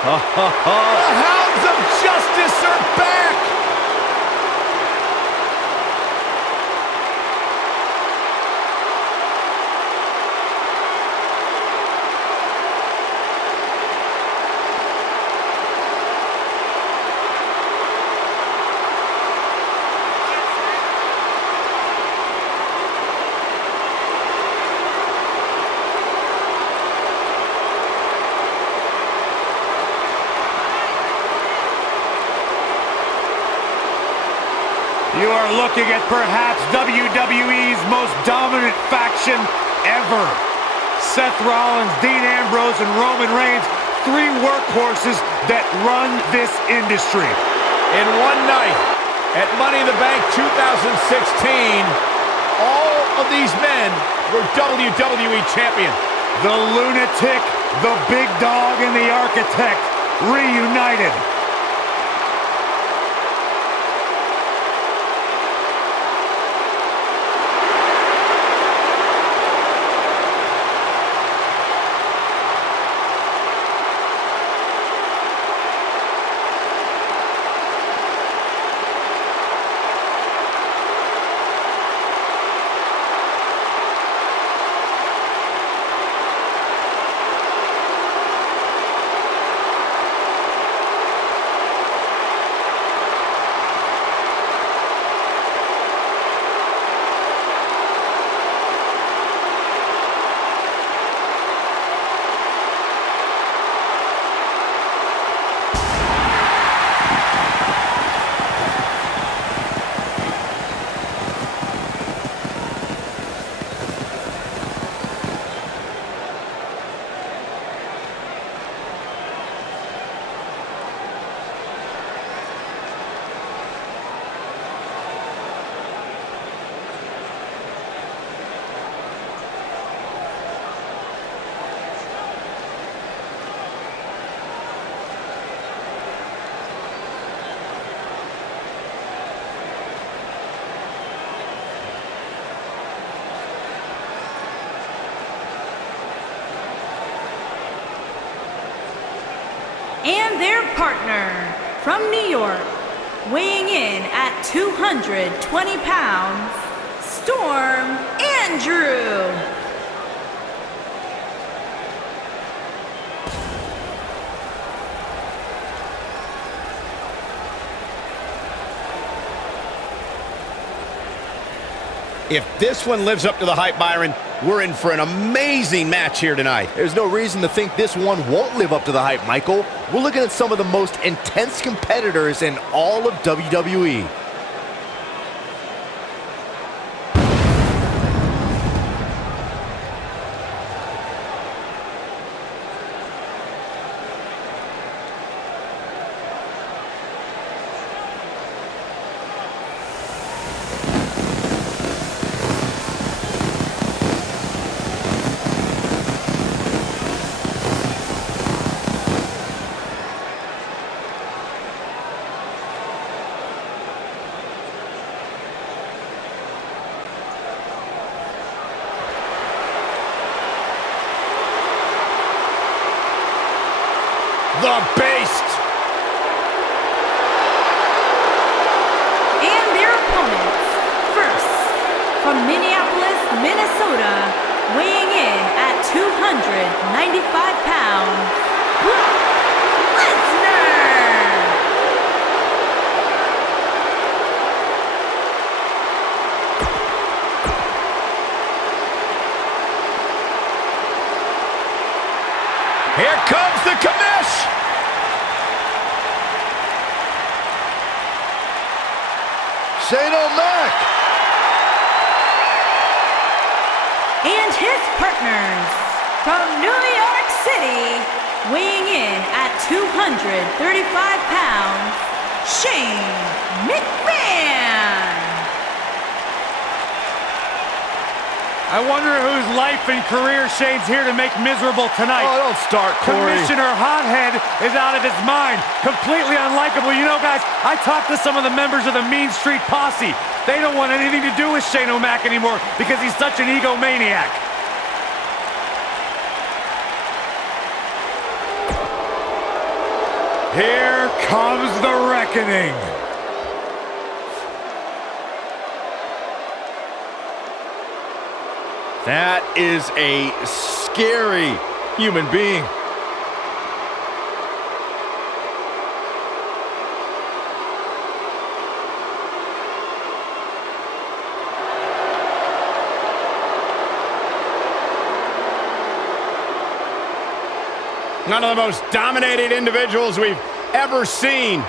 The hounds of justice are back! You are looking at perhaps WWE's most dominant faction ever. Seth Rollins, Dean Ambrose, and Roman Reigns, three workhorses that run this industry. In one night, at Money in the Bank 2016, all of these men were WWE champions. The Lunatic, the Big Dog, and the Architect reunited. And their partner from New York, weighing in at 220 pounds, Storm Andrew. If this one lives up to the hype, Byron, we're in for an amazing match here tonight. There's no reason to think this one won't live up to the hype, Michael. We're looking at some of the most intense competitors in all of WWE. The Beast! And their opponents, first, from Minneapolis, Minnesota, weighing in at 295 pounds, Brock Lesnar! Here comes the commish! Sheid O'Mac! And his partners, from New York City, weighing in at 235 pounds, Shane McMahon! I wonder whose life and career Shane's here to make miserable tonight. Oh, don't start, Corey. Commissioner Hothead is out of his mind. Completely unlikable. You know, guys, I talked to some of the members of the Mean Street Posse. They don't want anything to do with Shane O'Mac anymore because he's such an egomaniac. Here comes the reckoning. That is a scary human being. One of the most dominated individuals we've ever seen.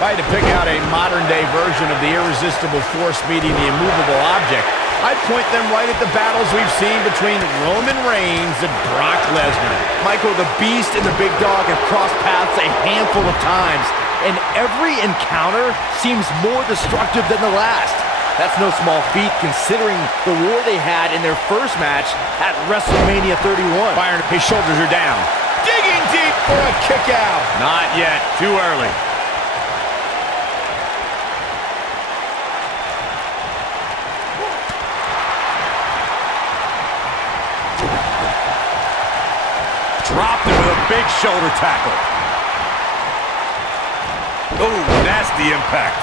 If I had to pick out a modern-day version of the irresistible force meeting the immovable object, I'd point them right at the battles we've seen between Roman Reigns and Brock Lesnar. Michael, the Beast and the Big Dog have crossed paths a handful of times, and every encounter seems more destructive than the last. That's no small feat considering the war they had in their first match at WrestleMania 31. Byron, his shoulders are down. Digging deep for a kick out. Not yet, too early. Dropped him with a big shoulder tackle. Oh, nasty impact.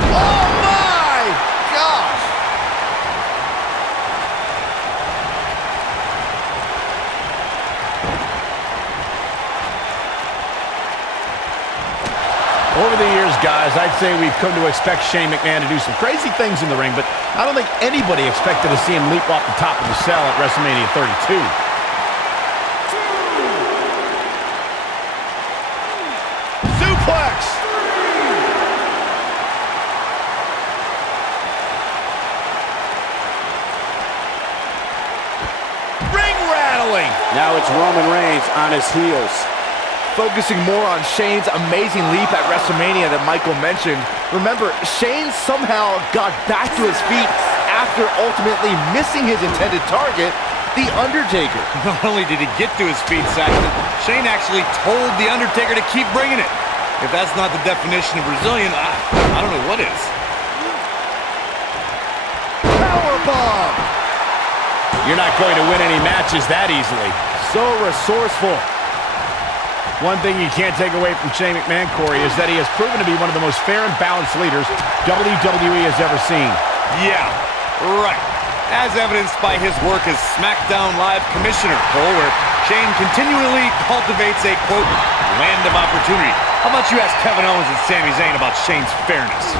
Oh my gosh! Over the years, guys, I'd say we've come to expect Shane McMahon to do some crazy things in the ring, but I don't think anybody expected to see him leap off the top of the cell at WrestleMania 32. Suplex! Ring rattling! Now it's Roman Reigns on his heels. Focusing more on Shane's amazing leap at WrestleMania that Michael mentioned. Remember, Shane somehow got back to his feet after ultimately missing his intended target, The Undertaker. Not only did he get to his feet, Saxton, Shane actually told The Undertaker to keep bringing it. If that's not the definition of Brazilian, I don't know what is. Powerbomb! You're not going to win any matches that easily. So resourceful. One thing you can't take away from Shane McMahon, Corey, is that he has proven to be one of the most fair and balanced leaders WWE has ever seen. Yeah, right. As evidenced by his work as SmackDown Live Commissioner, Cole, where Shane continually cultivates a, quote, land of opportunity. How about you ask Kevin Owens and Sami Zayn about Shane's fairness?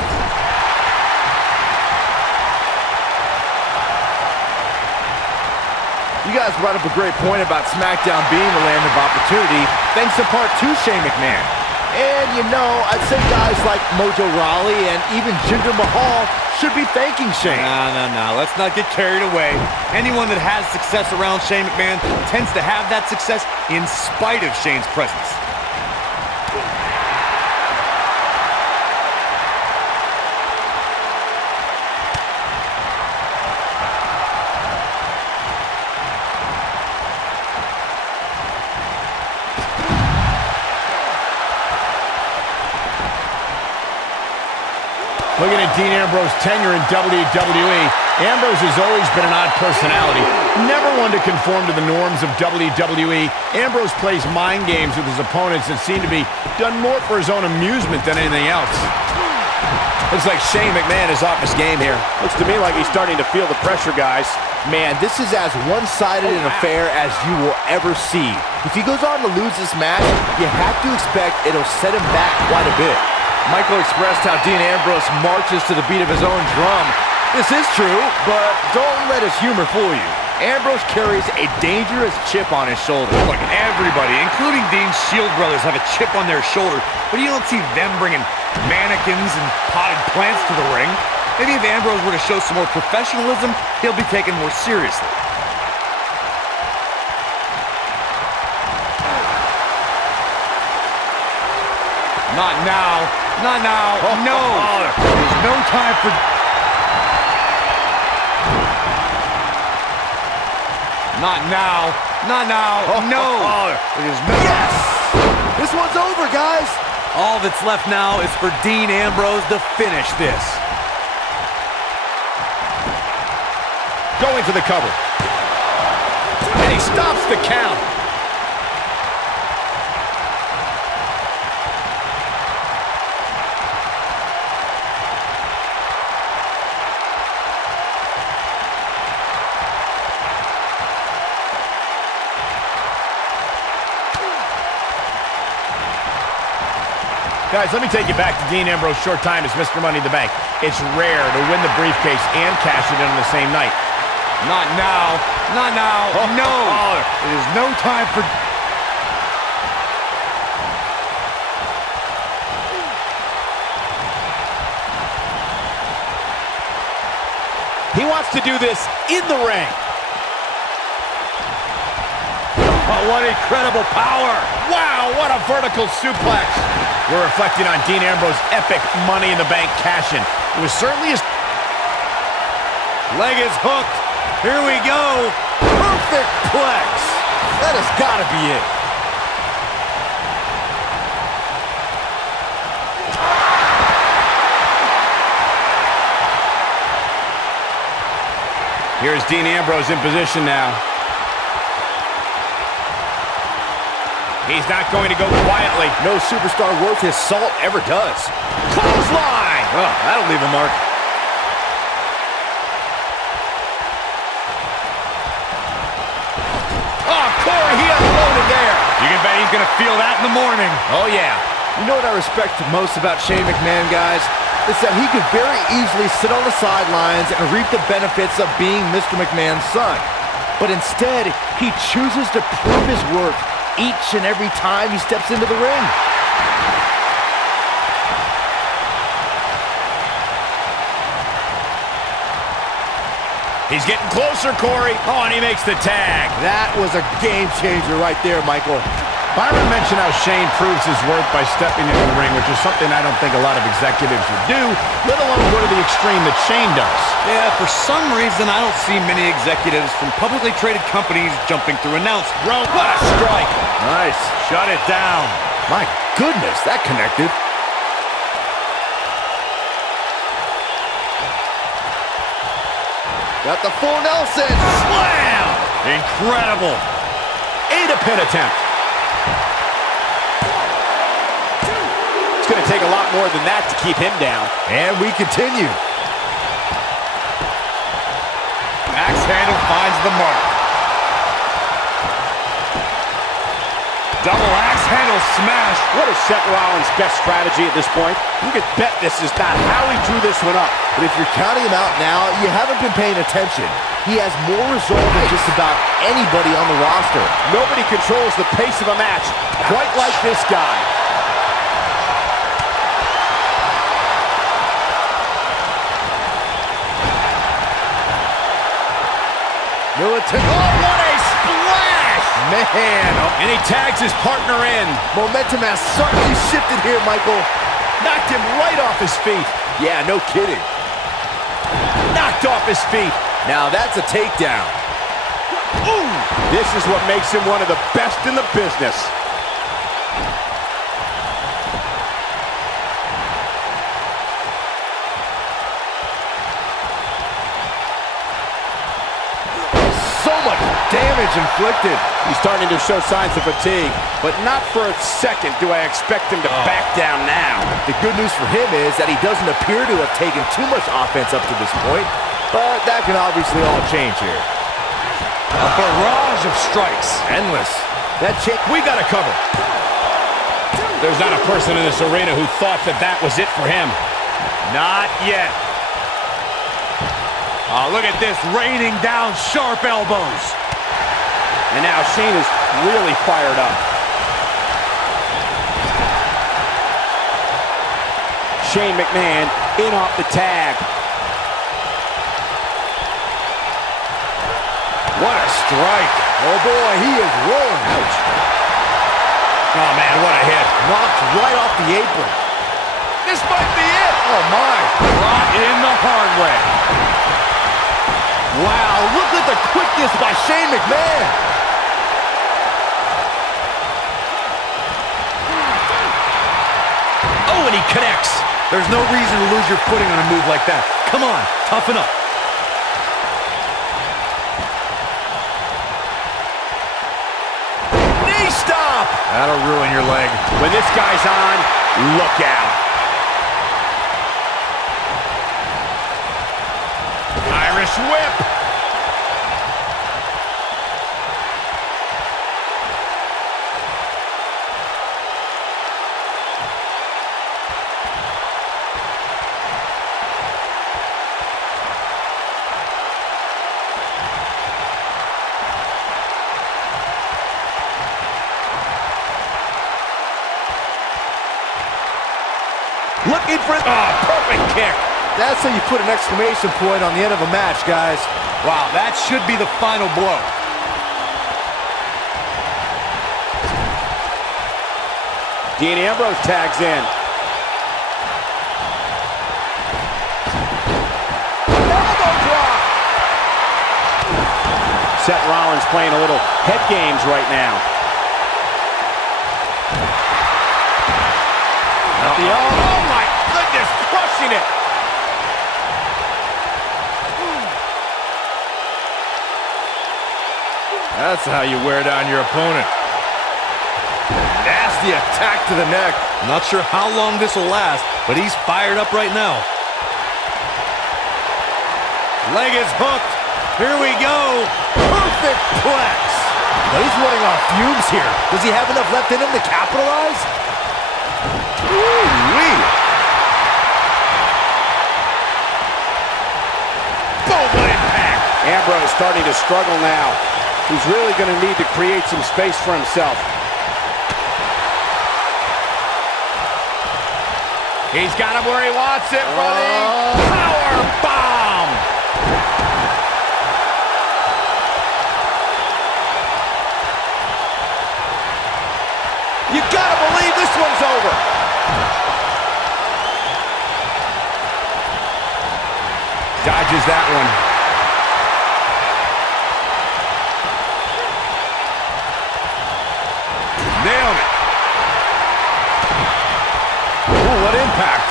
You guys brought up a great point about SmackDown being the land of opportunity, thanks in part to Shane McMahon. And, you know, I'd say guys like Mojo Rawley and even Jinder Mahal should be thanking Shane. No. Let's not get carried away. Anyone that has success around Shane McMahon tends to have that success in spite of Shane's presence. Looking at Dean Ambrose's tenure in WWE, Ambrose has always been an odd personality. Never one to conform to the norms of WWE, Ambrose plays mind games with his opponents that seem to be done more for his own amusement than anything else. Looks like Shane McMahon is off his game here. Looks to me like he's starting to feel the pressure, guys. Man, this is as one-sided an affair as you will ever see. If he goes on to lose this match, you have to expect it'll set him back quite a bit. Michael expressed how Dean Ambrose marches to the beat of his own drum. This is true, but don't let his humor fool you. Ambrose carries a dangerous chip on his shoulder. Look, everybody, including Dean's Shield brothers, have a chip on their shoulder, but you don't see them bringing mannequins and potted plants to the ring. Maybe if Ambrose were to show some more professionalism, he'll be taken more seriously. Not now. Not now. No. There's no time for... Not now. Not now. No. There's no... Yes! This one's over, guys. All that's left now is for Dean Ambrose to finish this. Going for the cover. And he stops the count. Guys, let me take you back to Dean Ambrose's short time as Mr. Money in the Bank. It's rare to win the briefcase and cash it in on the same night. Not now. Not now. No. There's no time for... He wants to do this in the ring. Oh, what incredible power. Wow, what a vertical suplex. We're reflecting on Dean Ambrose's epic Money in the Bank cash-in. It was certainly his... Leg is hooked. Here we go. Perfect plex. That has got to be it. Here's Dean Ambrose in position now. He's not going to go quietly. No superstar worth his salt ever does. Clothesline! Oh, that'll leave a mark. Oh, Corey, he unloaded there. You can bet he's going to feel that in the morning. Oh, yeah. You know what I respect most about Shane McMahon, guys? Is that he could very easily sit on the sidelines and reap the benefits of being Mr. McMahon's son. But instead, he chooses to prove his worth each and every time he steps into the ring. He's getting closer, Corey. Oh, and he makes the tag. That was a game changer right there, Michael. Byron mentioned how Shane proves his worth by stepping into the ring, which is something I don't think a lot of executives would do, let alone go to the extreme that Shane does. Yeah, for some reason, I don't see many executives from publicly traded companies jumping through announcements. What a strike. Nice. Shut it down. My goodness, that connected. Got the full Nelson. Slam! Incredible. A pin attempt. It's going to take a lot more than that to keep him down. And we continue. Axe handle finds the mark. Double axe handle smash. What is Seth Rollins' best strategy at this point? You could bet this is not how he drew this one up. But if you're counting him out now, you haven't been paying attention. He has more resolve than just about anybody on the roster. Nobody controls the pace of a match quite like this guy. Militant. Oh, what a splash! Man. And he tags his partner in. Momentum has certainly shifted here, Michael. Knocked him right off his feet. Yeah, no kidding. Knocked off his feet. Now that's a takedown. Ooh! This is what makes him one of the best in the business. So much damage inflicted. He's starting to show signs of fatigue, but not for a second do I expect him to back down now. The good news for him is that he doesn't appear to have taken too much offense up to this point, but that can obviously all change here. A barrage of strikes. Endless. That chick. We got to cover. There's not a person in this arena who thought that that was it for him. Not yet. Oh, look at this, raining down sharp elbows. And now Shane is really fired up. Shane McMahon in off the tag. What a strike. Oh boy, he is rolling. Ouch. Oh man, what a hit. Knocked right off the apron. This might be it. Oh my. Brought in the hard way. Wow, look at the quickness by Shane McMahon. Oh, and he connects. There's no reason to lose your footing on a move like that. Come on, toughen up. Knee stop. That'll ruin your leg. When this guy's on, look out. Irish whip. Looking for Perfect kick. That's how you put an exclamation point on the end of a match, guys. Wow, that should be the final blow. Dean Ambrose tags in. Elbow drop. Seth Rollins playing a little head games right now. Oh my goodness, crushing it. That's how you wear down your opponent. Nasty attack to the neck. Not sure how long this will last, but he's fired up right now. Leg is hooked. Here we go. Perfect plex. Now he's running on fumes here. Does he have enough left in him to capitalize? Woo-wee. Boom, what impact. Ambrose starting to struggle now. He's really going to need to create some space for himself. He's got him where he wants it, buddy. Power bomb. You gotta believe this one's over. Dodges that one. Nailed it. Ooh, what impact.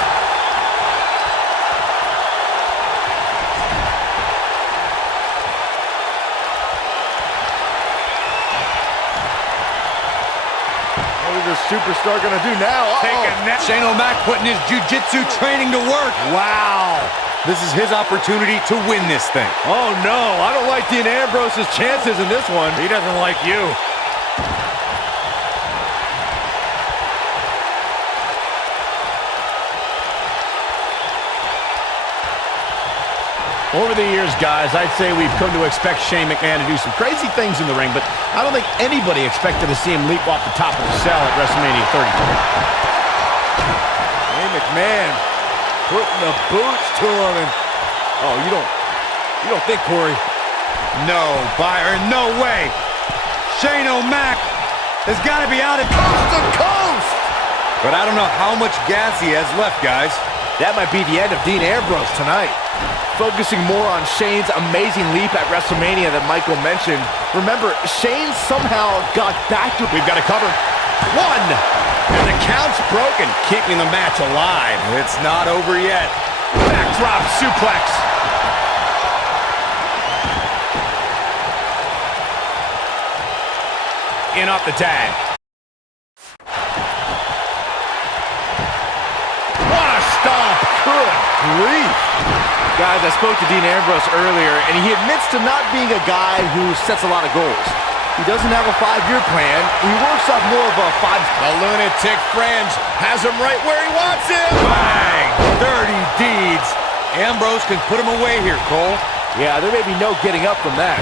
What is this superstar gonna do now? Take a net. Shane O'Mac putting his jiu-jitsu training to work. Wow. This is his opportunity to win this thing. Oh no, I don't like Dean Ambrose's chances in this one. He doesn't like you. Over the years, guys, I'd say we've come to expect Shane McMahon to do some crazy things in the ring, but I don't think anybody expected to see him leap off the top of the cell at WrestleMania 30. Hey, McMahon putting the boots to him, and oh, you don't think, Corey? No, Byron, no way. Shane O'Mac has got to be out of Coast to coast. But I don't know how much gas he has left, guys. That might be the end of Dean Ambrose tonight. Focusing more on Shane's amazing leap at WrestleMania that Michael mentioned. Remember, Shane somehow got back to... We've got it covered. One! And the count's broken, keeping the match alive. It's not over yet. Backdrop suplex. In off the tag. What a stomp. Good grief. Guys, I spoke to Dean Ambrose earlier, and he admits to not being a guy who sets a lot of goals. He doesn't have a 5-year plan. He works off more of a 5... The lunatic fringe has him right where he wants him. Bang! Dirty deeds. Ambrose can put him away here, Cole. Yeah, there may be no getting up from that.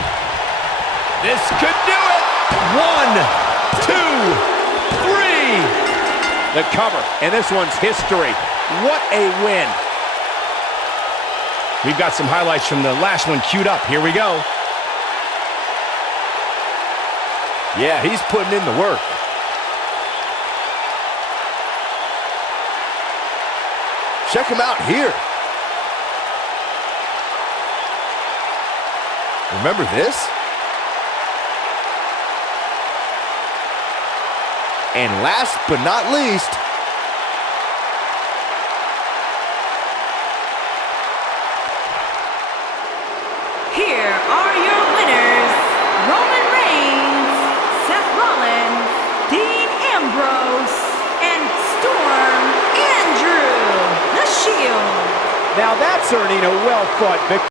This could do it. 1, 2, 3. The cover, and this one's history. What a win. We've got some highlights from the last one queued up. Here we go. Yeah, he's putting in the work. Check him out here. Remember this? And last but not least, Here are your winners, Roman Reigns, Seth Rollins, Dean Ambrose, and Storm Andrew, the Shield. Now that's earning a well-fought victory.